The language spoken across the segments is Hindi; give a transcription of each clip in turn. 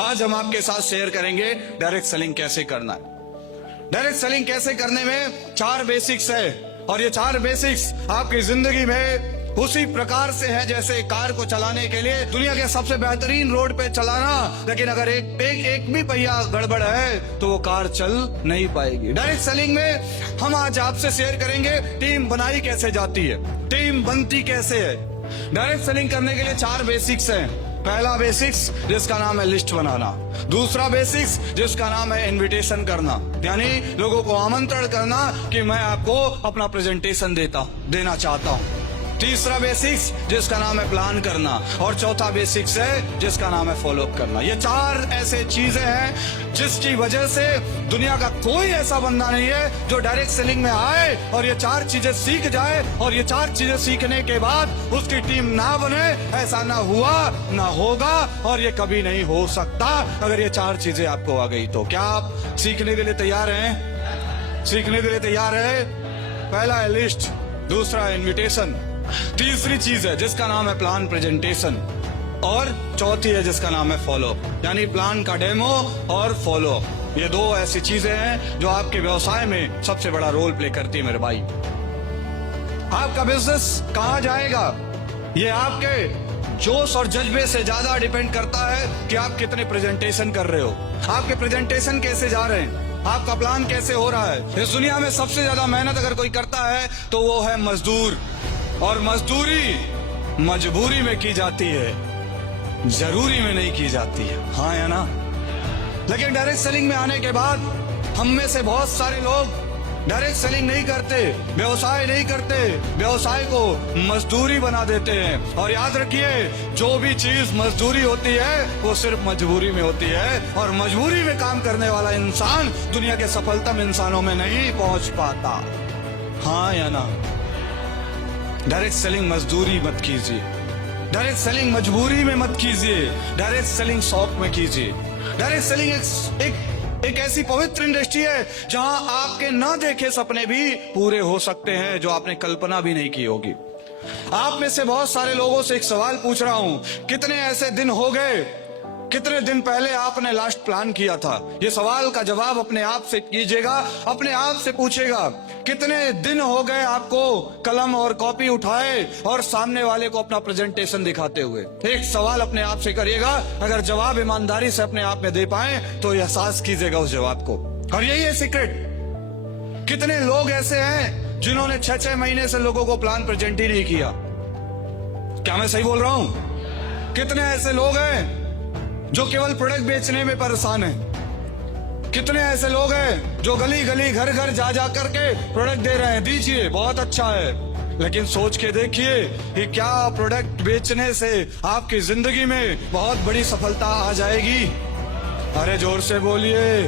आज हम आपके साथ शेयर करेंगे डायरेक्ट सेलिंग कैसे करना है। डायरेक्ट सेलिंग कैसे करने में 4 बेसिक्स है और ये 4 बेसिक्स आपकी जिंदगी में उसी प्रकार से है जैसे कार को चलाने के लिए दुनिया के सबसे बेहतरीन रोड पे चलाना, लेकिन अगर एक भी पहिया गड़बड़ है तो वो कार चल नहीं पाएगी। डायरेक्ट सेलिंग में हम आज आपसे शेयर करेंगे टीम बनाई कैसे जाती है, टीम बनती कैसे है। डायरेक्ट सेलिंग करने के लिए 4 बेसिक्स हैं। पहला बेसिक्स जिसका नाम है लिस्ट बनाना, दूसरा बेसिक्स जिसका नाम है इनविटेशन करना, यानी लोगों को आमंत्रण करना कि मैं आपको अपना प्रेजेंटेशन देना चाहता हूँ। तीसरा बेसिक्स जिसका नाम है प्लान करना और चौथा बेसिक्स है जिसका नाम है फॉलो अप करना। ये 4 ऐसे चीजें हैं जिसकी वजह से दुनिया का कोई ऐसा बंदा नहीं है जो डायरेक्ट सेलिंग में आए और ये 4 चीजें सीख जाए और ये 4 चीजें सीखने के बाद उसकी टीम ना बने। ऐसा ना हुआ ना होगा और ये कभी नहीं हो सकता अगर ये 4 चीजें आपको आ गई तो। क्या आप सीखने के लिए तैयार हैं? सीखने के लिए तैयार है? पहला है लिस्ट, दूसरा है इन्विटेशन, तीसरी चीज है जिसका नाम है प्लान प्रेजेंटेशन और चौथी है जिसका नाम है फॉलो अप, यानी प्लान का डेमो और फॉलो अप। ये 2 ऐसी चीजें हैं जो आपके व्यवसाय में सबसे बड़ा रोल प्ले करती है मेरे भाई। आपका बिजनेस कहां जाएगा ये आपके जोश और जज्बे से ज्यादा डिपेंड करता है कि आप कितने प्रेजेंटेशन कर रहे हो, आपके प्रेजेंटेशन कैसे जा रहे हैं, आपका प्लान कैसे हो रहा है। इस दुनिया में सबसे ज्यादा मेहनत अगर कोई करता है तो वो है मजदूर, और मजदूरी मजबूरी में की जाती है, जरूरी में नहीं की जाती है, हाँ या ना। लेकिन डायरेक्ट सेलिंग में आने के बाद हम में से बहुत सारे लोग डायरेक्ट सेलिंग नहीं करते, व्यवसाय नहीं करते, व्यवसाय को मजदूरी बना देते हैं। और याद रखिए जो भी चीज मजदूरी होती है वो सिर्फ मजबूरी में होती है, और मजबूरी में काम करने वाला इंसान दुनिया के सफलतम इंसानों में नहीं पहुंच पाता, हाँ या ना। डायरेक्ट सेलिंग मजदूरी मत कीजिए, डायरेक्ट सेलिंग मजबूरी में मत कीजिए, डायरेक्ट सेलिंग शौक में कीजिए। डायरेक्ट सेलिंग एक ऐसी पवित्र इंडस्ट्री है जहां आपके ना देखे सपने भी पूरे हो सकते हैं जो आपने कल्पना भी नहीं की होगी। आप में से बहुत सारे लोगों से एक सवाल पूछ रहा हूं, कितने ऐसे दिन हो गए, कितने दिन पहले आपने लास्ट प्लान किया था? ये सवाल का जवाब अपने आप से कीजिएगा, अपने आप से पूछेगा कितने दिन हो गए आपको कलम और कॉपी उठाए और सामने वाले को अपना प्रेजेंटेशन दिखाते हुए। एक सवाल अपने आप से करिएगा, अगर जवाब ईमानदारी से अपने आप में दे पाए तो एहसास कीजिएगा उस जवाब को। और यही है सीक्रेट। कितने लोग ऐसे हैं जिन्होंने 6-6 महीने से लोगों को प्लान प्रेजेंट ही नहीं किया? क्या मैं सही बोल रहा हूं? कितने ऐसे लोग हैं जो केवल प्रोडक्ट बेचने में परेशान है? कितने ऐसे लोग हैं जो गली गली घर घर जा जा करके प्रोडक्ट दे रहे हैं, दीजिए बहुत अच्छा है, लेकिन सोच के देखिए कि क्या प्रोडक्ट बेचने से आपकी जिंदगी में बहुत बड़ी सफलता आ जाएगी? अरे जोर से बोलिए।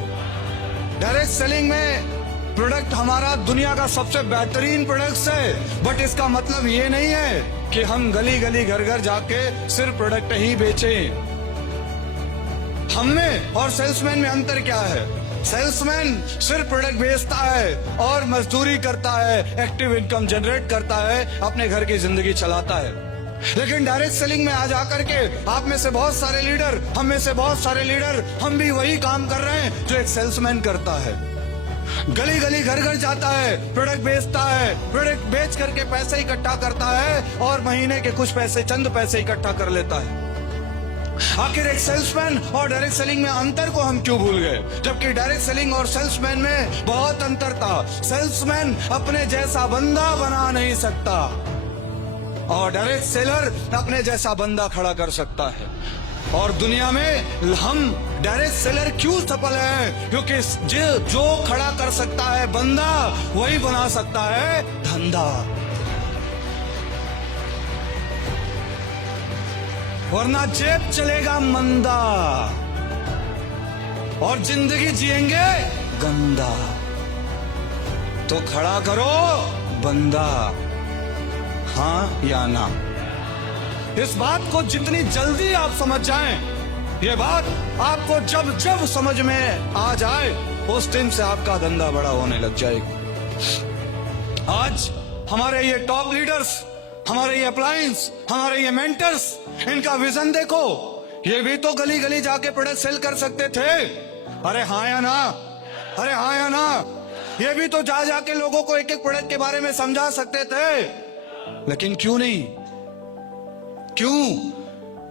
डायरेक्ट सेलिंग में प्रोडक्ट हमारा दुनिया का सबसे बेहतरीन प्रोडक्ट है, बट इसका मतलब ये नहीं है कि हम गली गली घर घर जाके सिर्फ प्रोडक्ट ही बेचें। हमने और सेल्समैन में अंतर क्या है? सेल्समैन सिर्फ प्रोडक्ट बेचता है और मजदूरी करता है, एक्टिव इनकम जनरेट करता है, अपने घर की जिंदगी चलाता है। लेकिन डायरेक्ट सेलिंग में आ जाकर के आप में से बहुत सारे लीडर, हम में से बहुत सारे लीडर, हम भी वही काम कर रहे हैं जो एक सेल्समैन करता है। गली गली घर घर जाता है, प्रोडक्ट बेचता है, प्रोडक्ट बेच करके पैसे इकट्ठा करता है और महीने के कुछ पैसे, चंद पैसे इकट्ठा कर लेता है। आखिर एक सेल्समैन और डायरेक्ट सेलिंग में अंतर को हम क्यों भूल गए, जबकि डायरेक्ट सेलिंग और सेल्समैन में बहुत अंतर था। सेल्समैन अपने जैसा बंदा बना नहीं सकता और डायरेक्ट सेलर अपने जैसा बंदा खड़ा कर सकता है। और दुनिया में हम डायरेक्ट सेलर क्यों सफल हैं? क्योंकि जो खड़ा कर सकता है बंदा वही बना सकता है धंधा, वरना जेब चलेगा मंदा और जिंदगी जिएंगे गंदा। तो खड़ा करो बंदा, हाँ या ना। इस बात को जितनी जल्दी आप समझ जाएं, ये बात आपको जब जब समझ में आ जाए उस दिन से आपका धंधा बड़ा होने लग जाएगा। आज हमारे ये टॉप लीडर्स, हमारे ये अप्लायंस, हमारे ये मेंटर्स, इनका विजन देखो। ये भी तो गली गली जाके प्रोडक्ट सेल कर सकते थे। अरे हाँ या ना, अरे हाँ या ना, ये भी तो जा जाके लोगों को एक एक प्रोडक्ट के बारे में समझा सकते थे। लेकिन क्यों नहीं?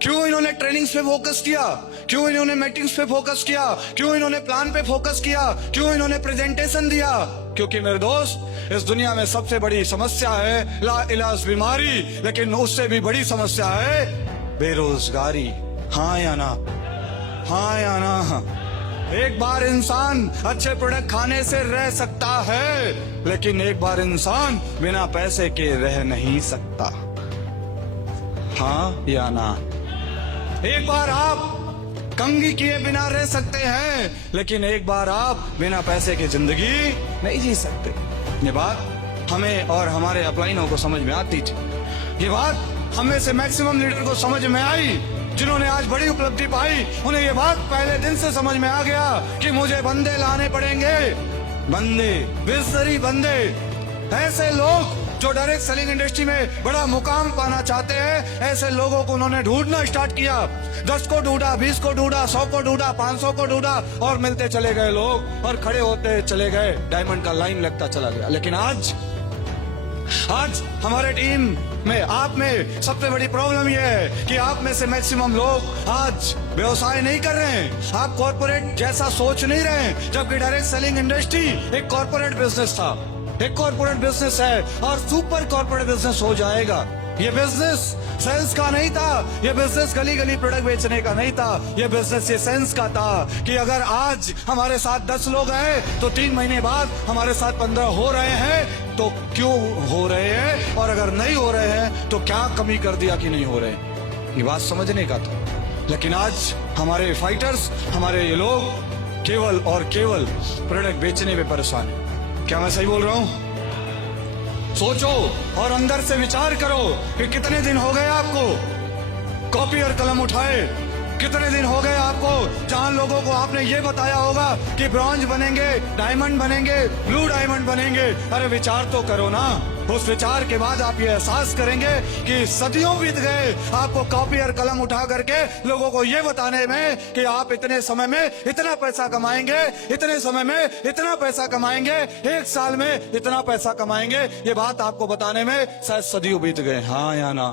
क्यों इन्होंने ट्रेनिंग्स पे फोकस किया? क्यों इन्होंने मीटिंग्स पे फोकस किया? क्यों इन्होंने प्लान पे फोकस किया? क्यों इन्होंने प्रेजेंटेशन दिया? क्योंकि मेरे दोस्त, इस दुनिया में सबसे बड़ी समस्या है ला इलाज बीमारी, लेकिन उससे भी बड़ी समस्या है बेरोजगारी। हाँ या ना, हाँ या ना? एक बार इंसान अच्छे प्रोडक्ट खाने से रह सकता है, लेकिन एक बार इंसान बिना पैसे के रह नहीं सकता। हाँ या ना? एक बार आप कंघी किए बिना रह सकते हैं, लेकिन एक बार आप बिना पैसे की जिंदगी नहीं जी सकते। ये बात हमें और हमारे अपलाइनों को समझ में आती थी। ये बात हमें से मैक्सिमम लीडर को समझ में आई, जिन्होंने आज बड़ी उपलब्धि पाई। उन्हें ये बात पहले दिन से समझ में आ गया कि मुझे बंदे लाने पड़ेंगे। बंदे, विजनरी बंदे, ऐसे लोग जो डायरेक्ट सेलिंग इंडस्ट्री में बड़ा मुकाम पाना चाहते हैं। ऐसे लोगों को उन्होंने ढूंढना स्टार्ट किया। 10 को ढूंढा, 20 को ढूंढा, 100 को ढूंढा, 500 को ढूंढा, और मिलते चले गए लोग और खड़े होते चले गए। डायमंड का लाइन लगता चला गया। लेकिन आज हमारे टीम में, आप में सबसे बड़ी प्रॉब्लम यह है कि आप में से मैक्सिमम लोग आज व्यवसाय नहीं कर रहे हैं। आप कॉर्पोरेट जैसा सोच नहीं रहे हैं, जबकि डायरेक्ट सेलिंग इंडस्ट्री एक कॉर्पोरेट बिजनेस था, एक कॉर्पोरेट बिजनेस है और सुपर कॉर्पोरेट बिजनेस हो जाएगा। ये बिजनेस सेल्स का नहीं था, ये बिजनेस गली गली प्रोडक्ट बेचने का नहीं था, ये बिजनेस ये सेंस का था कि अगर आज हमारे साथ 10 लोग हैं तो 3 महीने बाद हमारे साथ 15 हो रहे हैं, तो क्यों हो रहे हैं, और अगर नहीं हो रहे हैं तो क्या कमी कर दिया कि नहीं हो रहे हैं। ये बात समझने का था। लेकिन आज हमारे फाइटर्स, हमारे ये लोग केवल और केवल प्रोडक्ट बेचने में परेशान है। क्या मैं सही बोल रहा हूं? सोचो और अंदर से विचार करो कि कितने दिन हो गए आपको कॉपी और कलम उठाए, कितने दिन हो गए आपको जहां लोगों को आपने ये बताया होगा कि ब्रॉन्ज बनेंगे, डायमंड बनेंगे, ब्लू डायमंड बनेंगे। अरे विचार तो करो ना। उस विचार के बाद आप ये एहसास करेंगे कि सदियों बीत गए आपको कॉपी और कलम उठा करके लोगों को ये बताने में कि आप इतने समय में इतना पैसा कमाएंगे, इतने समय में इतना पैसा कमाएंगे, 1 साल में इतना पैसा कमाएंगे। ये बात आपको बताने में शायद सदियों बीत गए। हाँ या ना?